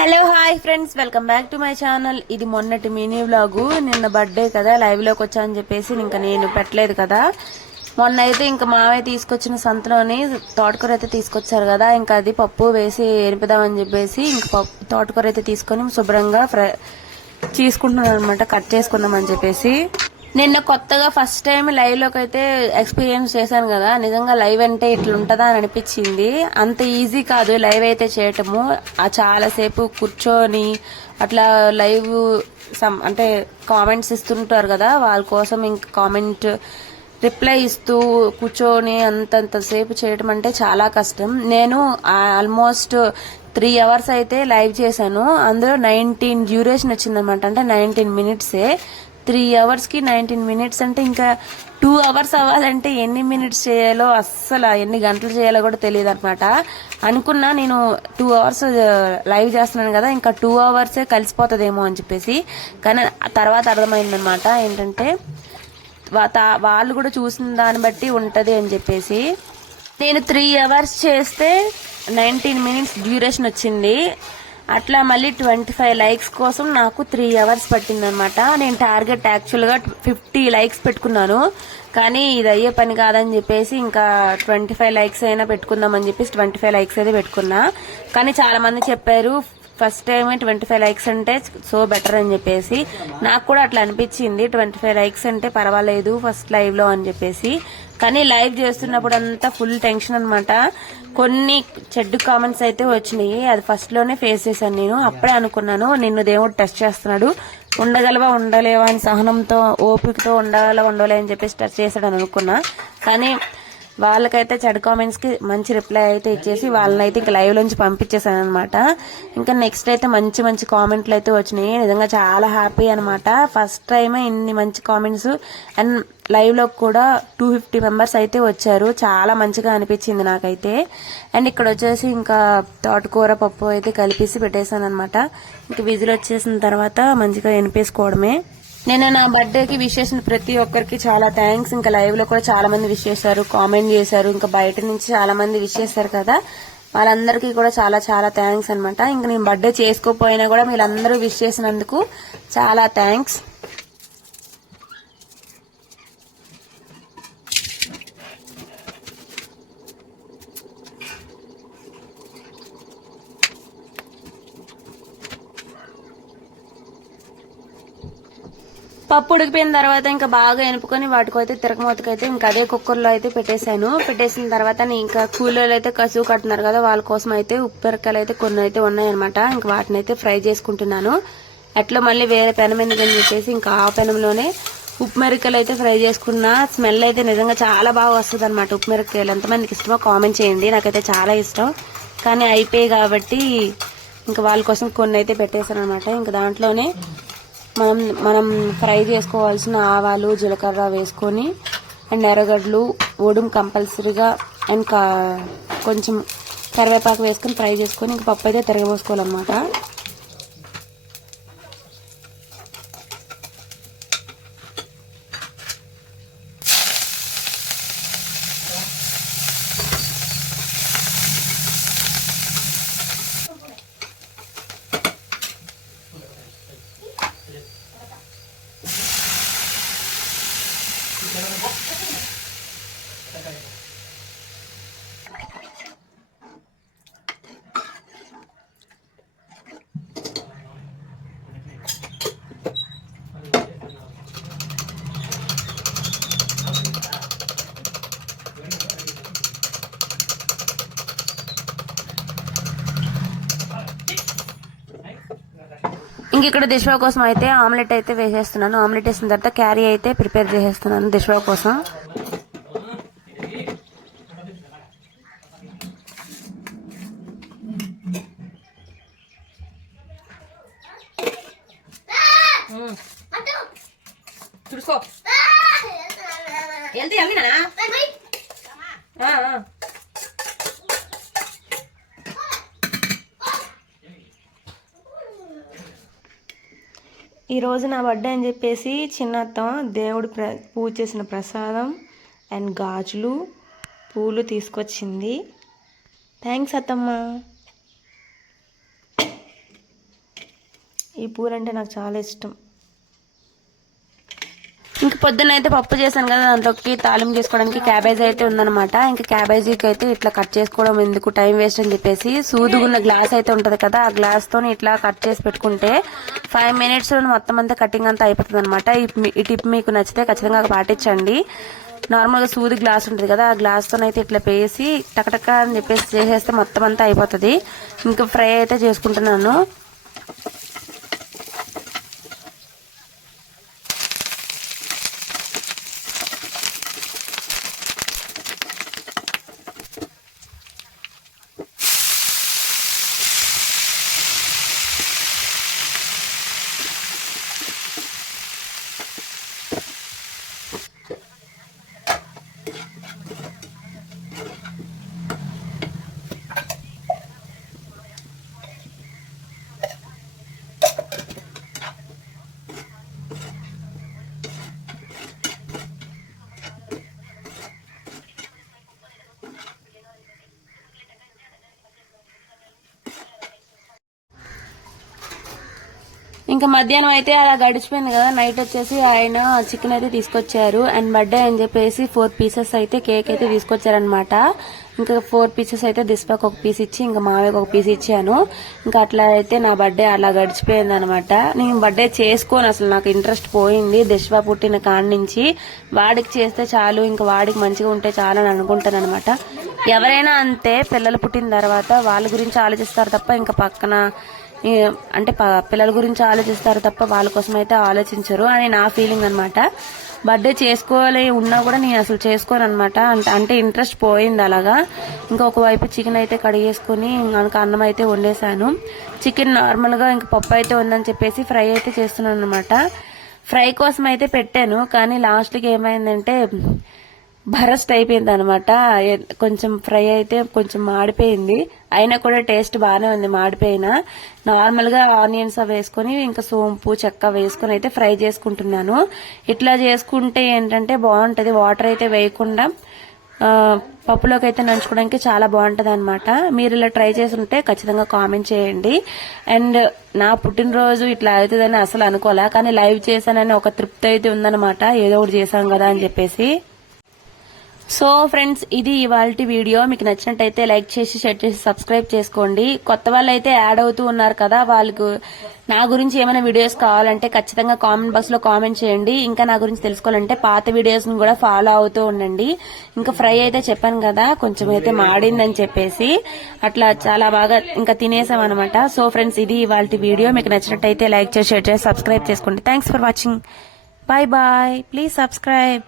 Hello hi friends, welcome back to my channel. ఇది మొన్నటి mini vlog. నిన్న birthday కదా, లైవ్ లోకి వచ్చా అని చెప్పేసి ఇంకా నేను పెట్టలేదు కదా. మొన్న అయితే ఇంకా మావయ్య తీసుకొచ్చిన సంతలోని తోటకూర అయితే తీసుకొచ్చారు కదా, ఇంకా అది పప్పు వేసి ఎనిపిదామని చెప్పేసి ఇంకా తోటకూర అయితే తీసుకొని శుభ్రంగా తీసుకుంటున్నాను అనమాట, కట్ చేసుకుందామని చెప్పేసి. నిన్న కొత్తగా ఫస్ట్ టైం లైవ్ లోకి అయితే ఎక్స్పీరియన్స్ చేశాను కదా, నిజంగా లైవ్ అంటే ఇట్లుంటదా అని అనిపించింది. అంత ఈజీ కాదు లైవ్ అయితే చేయటము. చాలాసేపు కూర్చొని అట్లా లైవ్ అంటే కామెంట్స్ ఇస్తుంటారు కదా, వాళ్ళ కోసం ఇంకా కామెంట్ రిప్లై ఇస్తూ కూర్చొని అంతంతసేపు చేయటం అంటే చాలా కష్టం. నేను ఆల్మోస్ట్ 3 hours అయితే లైవ్ చేశాను. అందులో 19 డ్యూరేషన్ వచ్చిందనమాట, అంటే 19 minutesే. 3 hours కి 19 minutes అంటే ఇంకా 2 hours అవ్వాలంటే ఎన్ని మినిట్స్ చేయాలో, అస్సలు ఎన్ని గంటలు చేయాలో కూడా తెలియదు అనమాట. అనుకున్నా నేను 2 hours లైవ్ చేస్తున్నాను కదా, ఇంకా 2 hours కలిసిపోతుందేమో అని చెప్పేసి. కానీ తర్వాత అర్థమైందనమాట ఏంటంటే వాళ్ళు కూడా చూసిన దాన్ని బట్టి ఉంటది అని చెప్పేసి. నేను 3 hours చేస్తే 19 minutes డ్యూరేషన్ వచ్చింది. అట్లా మళ్ళీ 25 likes కోసం నాకు 3 hours పట్టిందనమాట. నేను టార్గెట్ యాక్చువల్గా 50 likes పెట్టుకున్నాను, కానీ ఇది అయ్యే పని కాదని చెప్పేసి ఇంకా 25 likes అయినా పెట్టుకుందామని చెప్పేసి 25 likes అయితే పెట్టుకున్నా. కానీ చాలా మంది చెప్పారు ఫస్ట్ టైం 25 likes అంటే సో బెటర్ అని చెప్పేసి. నాకు కూడా అట్లా అనిపించింది, 25 likes అంటే పర్వాలేదు ఫస్ట్ లైవ్ లో అని చెప్పేసి. కానీ లైవ్ చేస్తున్నప్పుడు అంతా ఫుల్ టెన్షన్ అనమాట. కొన్ని చెడ్డు కామెంట్స్ అయితే వచ్చినాయి, అది ఫస్ట్ లోనే ఫేస్ చేశాను నేను. అప్పుడే అనుకున్నాను నిన్ను దేవుడు టెస్ట్ చేస్తున్నాడు, ఉండగలవా ఉండలేవా అని సహనంతో ఓపికతో ఉండలే అని చెప్పేసి టెస్ట్ చేశాడని అనుకున్నా. కానీ వాళ్ళకైతే చెడు కామెంట్స్ కి మంచి రిప్లై అయితే ఇచ్చేసి వాళ్ళని అయితే ఇంకా లైవ్ నుంచి పంపించేసాను అనమాట. ఇంకా నెక్స్ట్ అయితే మంచి మంచి కామెంట్లు అయితే వచ్చినాయి. నిజంగా చాలా హ్యాపీ అనమాట. ఫస్ట్ టైం ఇన్ని మంచి కామెంట్స్. అండ్ లైవ్ లో కూడా 250 members అయితే వచ్చారు. చాలా మంచిగా అనిపించింది నాకైతే. అండ్ ఇక్కడ వచ్చేసి ఇంకా తోటకూర పప్పు అయితే కలిపేసి పెట్టేశాను అనమాట. ఇంకా విజిల్ వచ్చేసిన తర్వాత మంచిగా ఎనిపేసుకోవడమే. నేను నా బర్త్డేకి విష్ చేసిన ప్రతి ఒక్కరికి చాలా థ్యాంక్స్. ఇంకా లైవ్ లో కూడా చాలా మంది విష్ చేశారు, కామెంట్ చేశారు, ఇంకా బయట నుంచి చాలా మంది విష్ చేశారు కదా, వాళ్ళందరికీ కూడా చాలా చాలా థ్యాంక్స్ అనమాట. ఇంకా నేను బర్త్డే చేసుకోపోయినా కూడా వీళ్ళందరూ విష్ చేసినందుకు చాలా థ్యాంక్స్. పప్పు ఉడికిపోయిన తర్వాత ఇంకా బాగా ఎనుపుకొని వాటికైతే తిరగమూతకైతే ఇంకా అదే కుక్కర్లో అయితే పెట్టేశాను. పెట్టేసిన తర్వాత ఇంకా కూలీలు అయితే కసువు కట్టున్నారు కదా, వాళ్ళ కోసం అయితే ఉప్పెరకాయలు అయితే కొన్ని అయితే ఉన్నాయన్నమాట. ఇంకా వాటిని అయితే ఫ్రై చేసుకుంటున్నాను. అట్లా మళ్ళీ వేరే పెనం ఎందుకని చెప్పేసి ఇంకా ఆ పెనంలోనే ఉప్పు మిరపకాయలు అయితే ఫ్రై చేసుకున్నా. స్మెల్ అయితే నిజంగా చాలా బాగా వస్తుంది అనమాట. ఉప్పు మిరపకాయలు ఎంతమందికి ఇష్టమో కామెంట్ చేయండి, నాకైతే చాలా ఇష్టం. కానీ అయిపోయాయి కాబట్టి ఇంకా వాళ్ళ కోసం కొన్ని అయితే పెట్టేశాను అనమాట. ఇంకా దాంట్లోనే మనం ఫ్రై చేసుకోవాల్సిన ఆవాలు జీలకర్ర వేసుకొని, అండ్ ఎర్రగడ్డలు ఓడుం కంపల్సరీగా, అండ్ కొంచెం కరివేపాకు వేసుకొని ఫ్రై చేసుకొని ఇంకా పప్పు అయితే తిరగబోసుకోవాలన్నమాట. ఇంక ఇక్కడ దిశ్వా కోసం అయితే ఆమ్లెట్ అయితే వేసేస్తున్నాను. ఆమ్లెట్ వేసిన తర్వాత క్యారీ అయితే ప్రిపేర్ చేసేస్తున్నాను దిశ్వా కోసం. చూసుకో ఈ రోజు నా బర్త్డే అని చెప్పేసి చిన్నత్త దేవుడు పూజ చేసిన ప్రసాదం అండ్ గాజులు పూలు తీసుకొచ్చింది. థ్యాంక్స్ అత్తమ్మ. ఈ పూలు అంటే నాకు చాలా ఇష్టం. ఇంక పొద్దున్న అయితే పప్పు చేశాను కదా, దాంట్లోకి తాలింపు చేసుకోవడానికి క్యాబేజీ అయితే ఉందనమాట. ఇంకా క్యాబేజీకి అయితే ఇట్లా కట్ చేసుకోవడం ఎందుకు, టైం వేస్ట్ అని చెప్పేసి సూదుగున్న గ్లాస్ అయితే ఉంటది కదా, ఆ గ్లాస్ తో ఇట్లా కట్ చేసి పెట్టుకుంటే 5 minutes లో మొత్తం అంతా కటింగ్ అంతా అయిపోతుంది అనమాట. ఈ టిప్ మీకు నచ్చితే ఖచ్చితంగా పాటించండి. నార్మల్ గా సూది గ్లాస్ ఉంటుంది కదా, ఆ గ్లాస్ తోనైతే ఇట్లా పేసి టకటక అని చెప్పేసి చేసేస్తే మొత్తం అంతా అయిపోతుంది. ఇంకా ఫ్రై అయితే చేసుకుంటున్నాను. ఇంకా మధ్యాహ్నం అయితే అలా గడిచిపోయింది కదా. నైట్ వచ్చేసి ఆయన చికెన్ అయితే తీసుకొచ్చారు. అండ్ బర్త్డే అని చెప్పేసి 4 pieces అయితే కేక్ అయితే తీసుకొచ్చారనమాట. ఇంకా 4 pieces అయితే దిస్పాకి ఒక పీస్ ఇచ్చి ఇంకా మావయ్యకి ఒక పీస్ ఇచ్చాను. ఇంకా అట్లా అయితే నా బర్త్డే అలా గడిచిపోయింది అనమాట. నేను బర్త్డే చేసుకోను, అసలు నాకు ఇంట్రెస్ట్ పోయింది. దిశ్వా పుట్టిన కాడి నుంచి వాడికి చేస్తే చాలు, ఇంకా వాడికి మంచిగా ఉంటే చాలు అని అనుకుంటాను అనమాట. ఎవరైనా అంతే, పిల్లలు పుట్టిన తర్వాత వాళ్ళ గురించి ఆలోచిస్తారు తప్ప ఇంకా పక్కన అంటే పిల్లల గురించి ఆలోచిస్తారు తప్ప వాళ్ళ కోసం అయితే ఆలోచించరు అని నా ఫీలింగ్ అనమాట. బర్త్డే చేసుకోవాలి ఉన్నా కూడా నేను అసలు చేసుకోను అనమాట. అంటే ఇంట్రెస్ట్ పోయింది అలాగా. ఇంకా ఒకవైపు చికెన్ అయితే కడిగేసుకుని ఇంకా అన్నం అయితే వండేసాను. చికెన్ నార్మల్ గా ఇంకా పప్పు అయితే ఉందని చెప్పేసి ఫ్రై అయితే చేస్తున్నాను అనమాట. ఫ్రై కోసం అయితే పెట్టాను, కానీ లాస్ట్కి ఏమైందంటే బరస్ట్ అయిపోయింది అనమాట. కొంచెం ఫ్రై అయితే కొంచెం మాడిపోయింది, అయినా కూడా టేస్ట్ బాగానే ఉంది మాడిపోయినా. నార్మల్ గా ఆనియన్స్ అవి వేసుకుని ఇంకా సోంపు చెక్క వేసుకుని అయితే ఫ్రై చేసుకుంటున్నాను. ఇట్లా చేసుకుంటే ఏంటంటే బాగుంటది, వాటర్ అయితే వేయకుండా పప్పులోకి అయితే నంచుకోవడానికి చాలా బాగుంటది అనమాట. మీరు ఇలా ట్రై చేస్తుంటే ఖచ్చితంగా కామెంట్ చేయండి. అండ్ నా పుట్టినరోజు ఇట్లా అవుతుందని అసలు అనుకోలే, కానీ లైవ్ చేశానని ఒక తృప్తి అయితే ఉందనమాట, ఏదో ఒకటి చేశాం కదా అని చెప్పేసి. సో ఫ్రెండ్స్, ఇది ఇవాల్టి వీడియో. మీకు నచ్చినట్టయితే లైక్ చేసి, షేర్ చేసి, సబ్స్క్రైబ్ చేసుకోండి. కొత్త వాళ్ళు అయితే యాడ్ అవుతూ ఉన్నారు కదా, వాళ్ళకు నా గురించి ఏమైనా వీడియోస్ కావాలంటే ఖచ్చితంగా కామెంట్ బాక్స్ లో కామెంట్ చేయండి. ఇంకా నా గురించి తెలుసుకోవాలంటే పాత వీడియోస్ ని కూడా ఫాలో అవుతూ ఉండండి. ఇంకా ఫ్రై అయితే చెప్పాను కదా, కొంచెం అయితే మాడిందని చెప్పేసి అట్లా చాలా బాగా ఇంకా తినేసాం అనమాట. సో ఫ్రెండ్స్, ఇది ఇవాల్టి వీడియో. మీకు నచ్చినట్టయితే లైక్ చేసి, షేర్ చేసి, సబ్స్క్రైబ్ చేసుకోండి. Thanks for watching. Bye bye. Please subscribe.